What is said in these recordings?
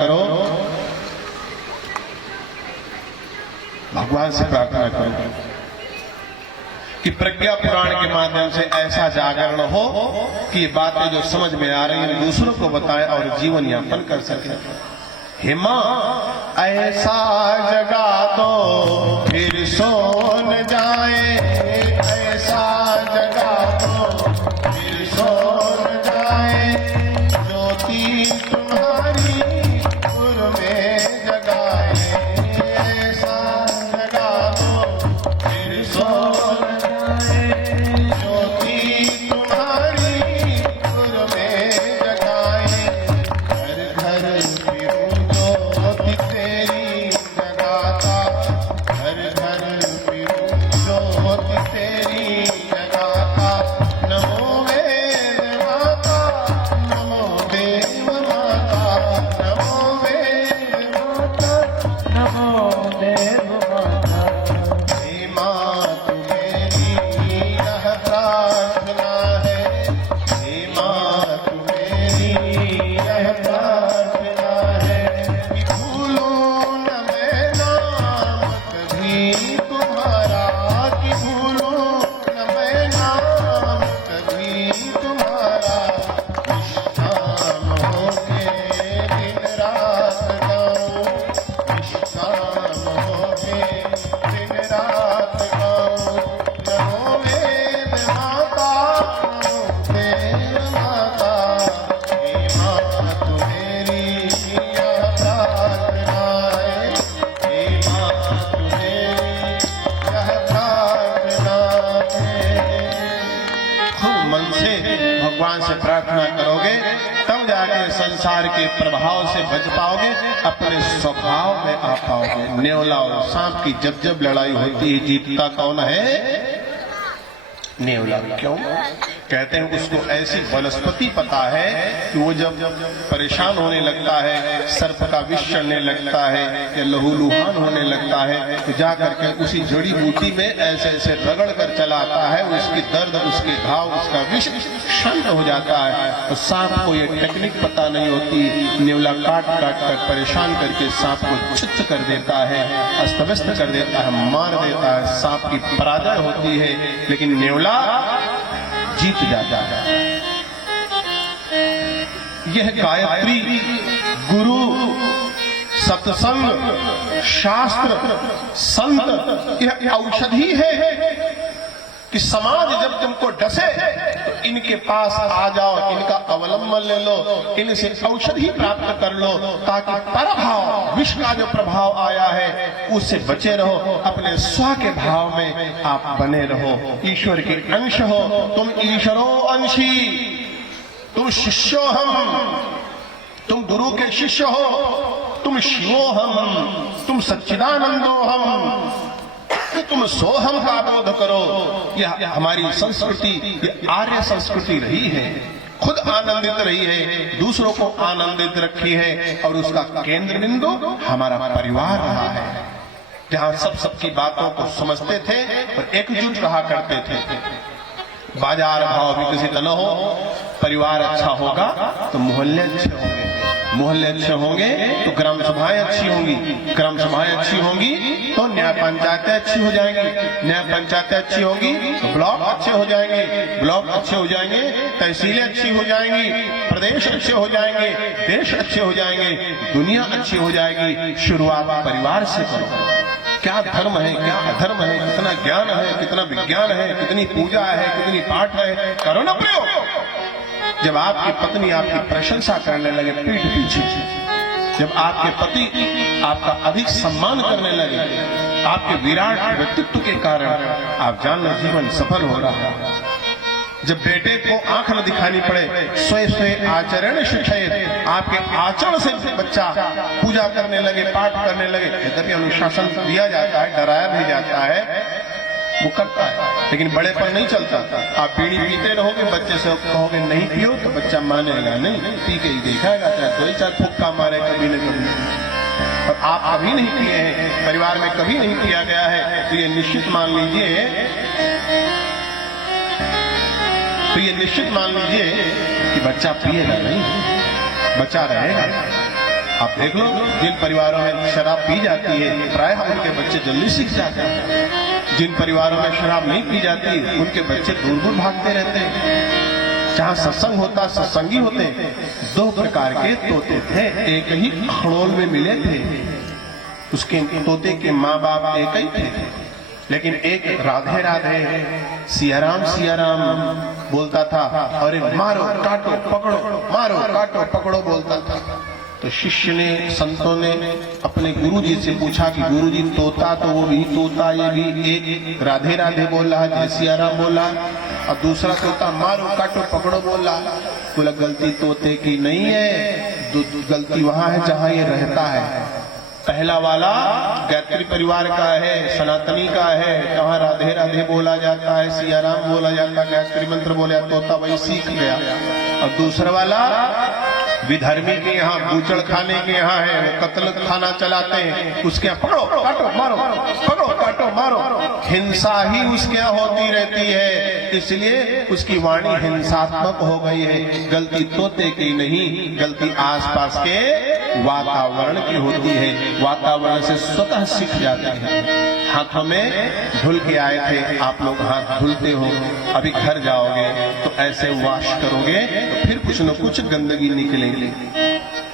करो, भगवान से प्रार्थना करो कि प्रज्ञा पुराण के माध्यम से ऐसा जागरण हो कि ये बातें जो समझ में आ रही हैं दूसरों को बताए और जीवन यापन कर सके। हे मां ऐसा जगा दो फिर सो न जाए, ऐसा जगा दो फिर सो न जाए, ज्योति तुम्हारी पुर में जगाए, ऐसा जगा दो फिर सो न जाए, ज्योति तुम्हारी पुर में जगाए, घर घर फिरूं ज्योति तेरी जगाता, घर घर फिरूं ज्योति तेरी जगाता, नमो वेद माता, नमो देव माता, नमो वेद माता, नमो देव माता। हे मां तुम्हेरी यह प्रार्थना है, हे मां तुम्हेरी यह प्रार्थना है कि भूलूं न मैं नाम कभी तुम्हारा, कि भूलूं न मैं नाम कभी तुम्हारा, निष्काम होके दिन रात गाऊं, निष्काम होके दिन रात गाऊं, नमो वेद माता, नमो देव माता। हे मां तुम्हेरी यह प्रार्थना है, हे मां तुम्हेरी यह प्रार्थना है। खूब मन से भगवान से प्रार्थना करोगे तब जाके संसार के प्रभाव से बच पाओगे, अपने स्वभाव में आ पाओगे। नेवला और सांप की जब जब लड़ाई होती है जीतता कौन है? नेवला। क्यों? कहते हैं उसको ऐसी वनस्पति पता है कि वो जब परेशान होने लगता है, सर्प का विष चढ़ने लगता है या लहूलुहान होने लगता है, तो जा करके उसी जड़ी बूटी में ऐसे ऐसे रगड़ कर चलाता है, उसकी दर्द, उसके घाव, उसका विष शांत हो जाता है। तो सांप को ये टेक्निक पता नहीं होती, नेवला काट काट कर परेशान करके सांप को छिन्न कर देता है, अस्त-व्यस्त कर देता है, मार देता है, सांप की पराजय होती है, लेकिन नेवला जीत जाता है। यह गायत्री, गुरु, सत्संग, शास्त्र, संत, यह औषधि है कि समाज जब तुमको डसे तो इनके पास आ जाओ, इनका अवलंबन ले लो, इनसे औषधि प्राप्त कर लो, ताकि परभाव, विष का जो प्रभाव आया है उससे बचे रहो, अपने स्व के भाव में आप बने रहो, ईश्वर के अंश हो। तुम ईश्वरो अंशी, तुम शिष्यो हम, तुम गुरु के शिष्य हो, तुम शिवो हम, तुम सच्चिदानंदो हम, तुम सोहम का बोध करो। यह हमारी संस्कृति, यह आर्य संस्कृति रही है, खुद आनंदित रही है, दूसरों को आनंदित रखी है, और उसका केंद्र बिंदु हमारा परिवार रहा है, जहां सब सबकी बातों को समझते थे और एकजुट रहा करते थे। बाजार भाव विकसित न हो, परिवार अच्छा होगा तो मोहल्ले अच्छे होंगे, मोहल्ले अच्छे होंगे तो ग्राम सभाएं अच्छी होंगी, ग्राम सभाएं अच्छी होंगी तो न्याय पंचायतें अच्छी हो जाएंगी, न्याय पंचायतें अच्छी होंगी तो ब्लॉक अच्छे हो जाएंगे, ब्लॉक अच्छे हो जाएंगे, तहसीलें अच्छी हो जाएंगी, प्रदेश अच्छे हो जाएंगे, देश अच्छे हो जाएंगे, दुनिया अच्छी हो जाएगी। शुरुआत परिवार से करो। क्या धर्म है, क्या अधर्म है, कितना ज्ञान है, कितना विज्ञान है, कितनी पूजा है, कितनी पाठ है, करो ना प्रयोग। जब आपकी पत्नी आपकी प्रशंसा करने लगे पीठ पीछे, जब आपके पति आपका अधिक सम्मान करने लगे, आपके विराट व्यक्तित्व के कारण, आप जानना जीवन सफल हो रहा है। जब बेटे को आंख न दिखानी पड़े, स्वयं स्वयं आचरण शिक्षित, आपके आचरण से बच्चा पूजा करने लगे, पाठ करने लगे, यद्यपि अनुशासन दिया जाता है, डराया भी जाता है, वो करता है, लेकिन बड़े पर नहीं चलता। आप बीड़ी पीते रहोगे, बच्चे से कहोगे नहीं पियो तो बच्चा मानेगा नहीं, पी के ही देखाएगा, चाहे कोई चाहे फुक्का मारे कभी न कभी। और आप कभी नहीं पिए हैं, परिवार में कभी नहीं पिया गया है, तो ये निश्चित मान लीजिए, तो ये निश्चित मान लीजिए कि बच्चा पिएगा नहीं, बचा रहेगा। आप देख लो, जिन परिवारों में शराब पी जाती है प्रायः उनके बच्चे जल्दी सीख जाते हैं। जिन परिवारों में शराब नहीं पी जाती उनके बच्चे दूर दूर भागते रहते हैं। जहां सत्संग होता सत्संगी होते। दो प्रकार के तोते थे, एक ही खड़ोल में मिले थे। उसके तोते के माँ बाप एक ही थे, लेकिन एक राधे राधे सियाराम सियाराम बोलता था और एक मारो काटो पकड़ो, मारो काटो पकड़ो बोलता था। तो शिष्य ने, संतों ने अपने गुरु जी से पूछा कि गुरु जी, तोता तो वो भी तोता, ये भी एक राधे राधे बोल रहा, जय सियाराम बोल रहा, और दूसरा तोता मारो काटो पकड़ो बोल रहा। बोला गलती तोते की नहीं है, गलती वहां है जहां ये रहता है। पहला वाला गायत्री परिवार का है, सनातनी का है, जहां राधे राधे बोला जाता है, सियाराम बोला जाता है, गायत्री मंत्र बोला, तोता वही सीख गया। और दूसरा वाला विधर्मी के यहाँ, बूचड़ खाने के यहाँ है, वो कत्ल खाना चलाते हैं, उसके यहाँ पकड़ो काटो मारो, पकड़ो काटो मारो, हिंसा ही उसके यहाँ होती रहती है। इसलिए उसकी वाणी हिंसात्मक हो गई है। गलती तोते की नहीं, गलती आसपास के वातावरण की होती है। वातावरण से स्वतः सीख जाते हैं। हाथों में धुल के आए थे, आप लोग हाथ धुलते हो, अभी घर जाओगे तो ऐसे वॉश करोगे तो फिर कुछ न कुछ गंदगी निकलेगी,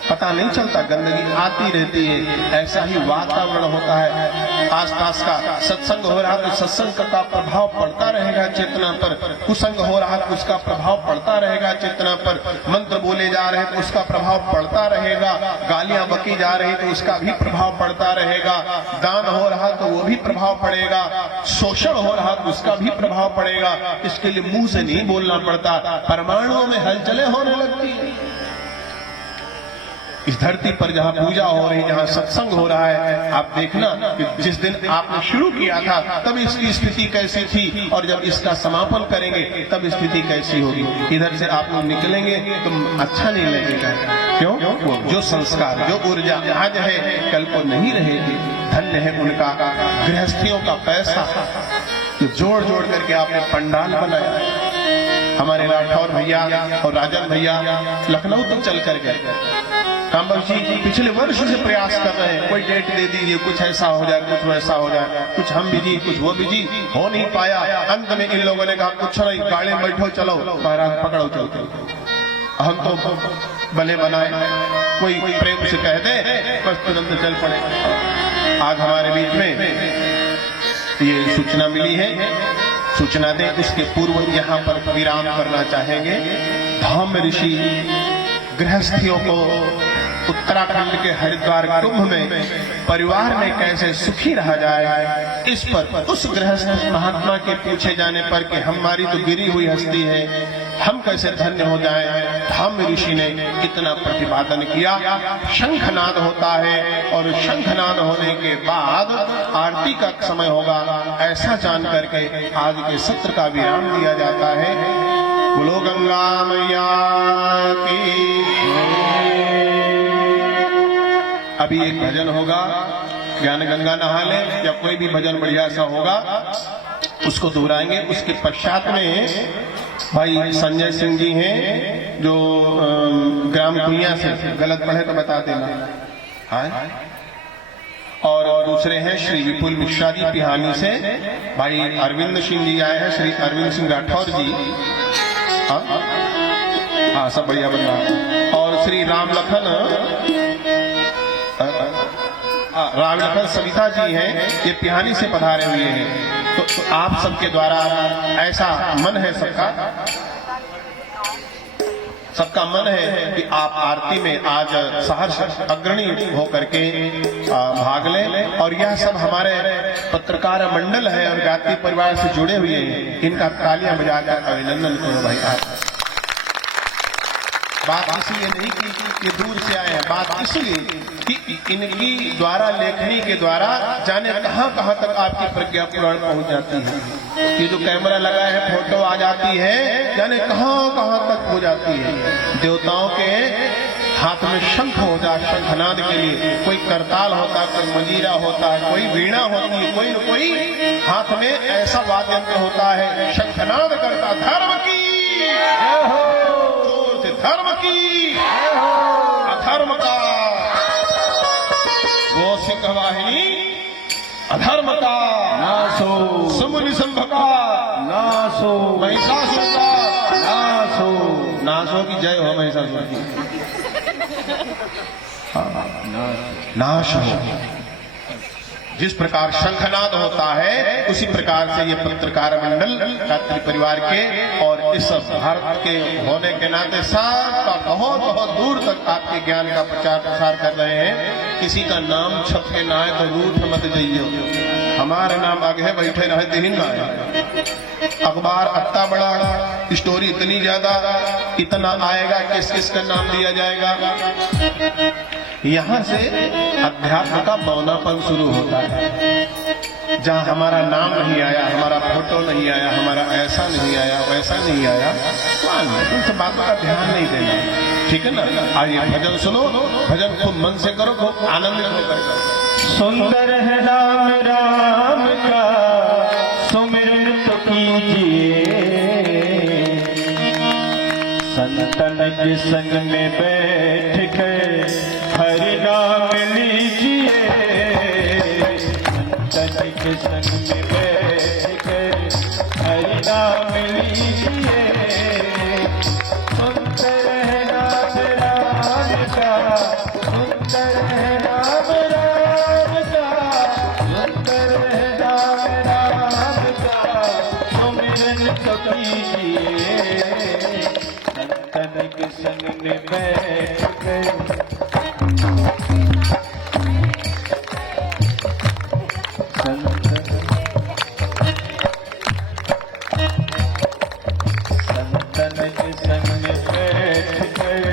पता नहीं चलता, गंदगी आती रहती है। ऐसा ही वातावरण होता है आसपास का। सत्संग हो रहा तो सत्संग का प्रभाव पड़ता रहेगा चेतना पर, कुसंग हो रहा तो उसका प्रभाव पड़ता रहेगा चेतना पर, मंत्र बोले जा रहे तो उसका प्रभाव पड़ता रहेगा, गालियां बकी जा रही तो उसका भी प्रभाव पड़ता रहेगा, दान हो रहा तो वो भी प्रभाव पड़ेगा, शोषण हो रहा तो उसका भी प्रभाव पड़ेगा। इसके लिए मुंह से नहीं बोलना पड़ता, परमाणुओं में हलचलें होने लगती। इस धरती पर जहाँ पूजा हो रही, जहाँ सत्संग हो रहा है, आप देखना कि जिस दिन आपने शुरू किया था तब इसकी स्थिति कैसी थी, और जब इसका समापन करेंगे तब स्थिति कैसी होगी। इधर से आप लोग निकलेंगे तो अच्छा नहीं लगेगा। क्यों? जो संस्कार, जो ऊर्जा आज है कल को नहीं रहेगी। धन्य है उनका गृहस्थियों का पैसा जो जोड़ जोड़ करके आपने पंडाल बनाया। हमारे राठौर भैया और राजन भैया लखनऊ तक चल कर गए। कांबल जी पिछले वर्ष से प्रयास कर रहे हैं, कोई डेट दे दीजिए, कुछ ऐसा हो जाए, कुछ वैसा हो जाए, कुछ हम भी जी कुछ वो भी जी, हो नहीं पाया। अंत में इन लोगों ने कहा कुछ नहीं, गाड़ी में बैठो चलो, महाराज पकड़ो चलते। हम तो भले बनाए, कोई प्रेम से कह दे बस तुरंत चल पड़े। आज हमारे बीच में ये सूचना मिली है, सूचना दे उसके पूर्व यहाँ पर विराम करना चाहेंगे। धाम ऋषि गृहस्थियों को उत्तराखंड के हरिद्वार कुंभ में परिवार में कैसे सुखी रहा जाए, इस पर उस गृहस्थ महात्मा के पूछे जाने पर कि हमारी तो गिरी हुई हस्ती है, हम कैसे धन्य हो जाएं, धाम ऋषि ने इतना प्रतिपादन किया। शंखनाद होता है और शंखनाद होने के बाद आरती का समय होगा, ऐसा जान करके आज के सत्र का विराम दिया जाता है। बोलो गंगा मैया की। अभी एक भजन होगा, ज्ञान गंगा नहा ले या कोई भी भजन बढ़िया सा होगा उसको दोहराएंगे। उसके पश्चात में भाई संजय सिंह जी हैं जो ग्राम कुइया से, गलत पढ़े तो बता देना, और दूसरे हैं श्री विपुल मिश्रा जी पिहानी से, भाई अरविंद सिंह जी आए हैं, श्री अरविंद सिंह राठौर जी, हाँ सब बढ़िया बना, और श्री राम लखन सविता जी हैं, ये पिहानी से पधारे हुए हैं। तो आप सबके द्वारा ऐसा मन है, सबका मन है कि आप आरती में आज सहर्ष अग्रणी होकर के भाग लें। और यह सब हमारे पत्रकार मंडल है और गायत्री परिवार से जुड़े हुए हैं, इनका तालियां बजाकर अभिनंदन करो भाई। बात इसलिए नहीं कि दूर से आए हैं, बात इसलिए कि इनकी द्वारा लेखनी के द्वारा जाने कहां कहां तक आपकी प्रज्ञा पुराण पहुंच जाती है। ये जो कैमरा लगा है, फोटो आ जाती है, जाने कहां कहां तक हो जाती है। देवताओं के हाथ में शंख होता, शंखनाद के लिए कोई करताल होता, कोई मजीरा होता है, कोई वीणा होती है, कोई न कोई हाथ में ऐसा वाद्य यंत्र होता है, शंखनाद करता। धर्म की धर्म की, अधर्म का गवाहिनी अधर्म का नाश हो, समुनि संभ का नाश हो, महिषासुर का नाश हो, नाश हो की जय हो महिषासुर की नाश हो। जिस प्रकार शंखनाद होता है उसी प्रकार से ये पत्रकार मंडल गायत्री परिवार के और इस भारत के होने के नाते सारा बहुत बहुत दूर तक आपके ज्ञान का प्रचार प्रसार कर रहे हैं। किसी का नाम छप के ना आए तो रूठ मत जाइयो, हमारा नाम आगे बैठे रहे दिन ना आए। अखबार इतना बड़ा, स्टोरी इतनी ज्यादा, इतना आएगा, किस किस का नाम दिया जाएगा। यहां से अध्यात्म का मौनापन शुरू होता है। जहां हमारा नाम नहीं आया, हमारा फोटो नहीं आया, हमारा ऐसा नहीं आया, वैसा नहीं आया, उन सब बातों का ध्यान नहीं देना। ठीक है ना? आइए भजन सुनो, भजन खूब मन से करो, खूब आनंदित होकर करो। सुंदर है राम राम का सुमिरन तो कीजिए, संतन के संग में बैठ कर हरि नाम लीजिए, संतन के संग में बैठ कर हरि नाम लीजिए। सुंदर है नाम राम का, सुंदर है नाम राम का, सुंदर है नाम राम का सुमिरन तो कीजिए, संतन के संग में बैठ कर हरि नाम लीजिए, संतन के संग में बैठ कर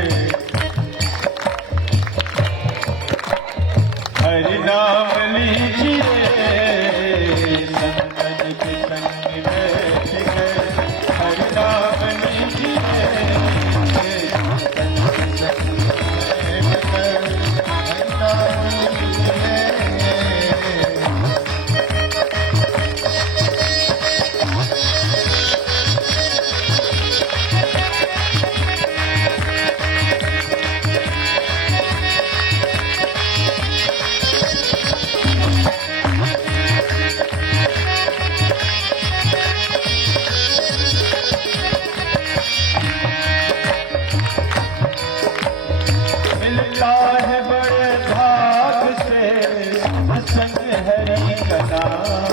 हरि नाम लीजिए, मिलता है बड़े भाग से संग हरि का नाम।